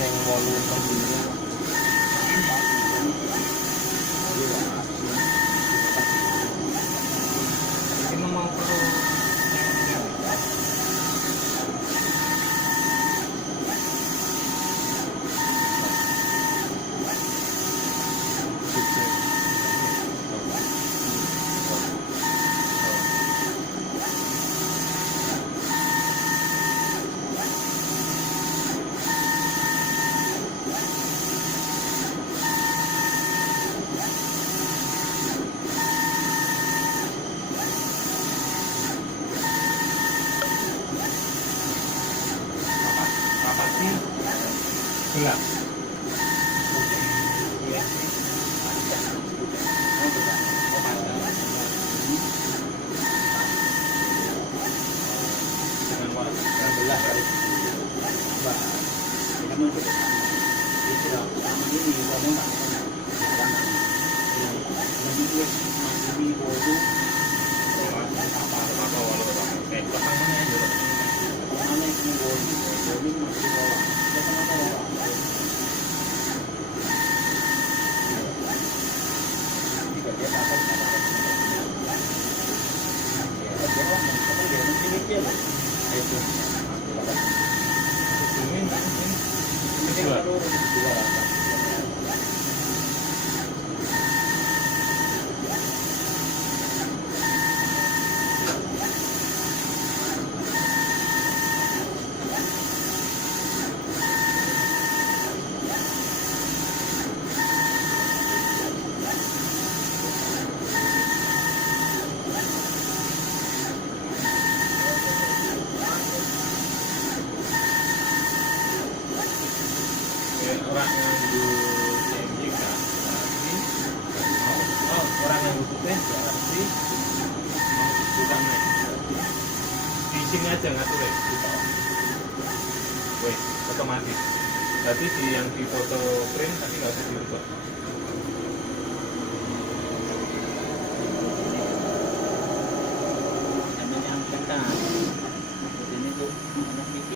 yang mau nunggu ini mau perlu apa sih? Gelap. Dengan warna 16 kali. Mbak, kamu itu tidak sama ini kamu tak nanti dia masih di bodoh Apa kalau belakang mana ya dulu? mana itu bodoh bodoh masih bawah dia kenapa bawah jika dia dapat ya dia orang yang dia mungkin itu loh itu Ini dua. dua Orang yang di CMYK berarti orang yang butuhnya berarti bukan naik di sini aja ngatur ya weh otomatis berarti di yang di foto print tapi nggak usah dirubah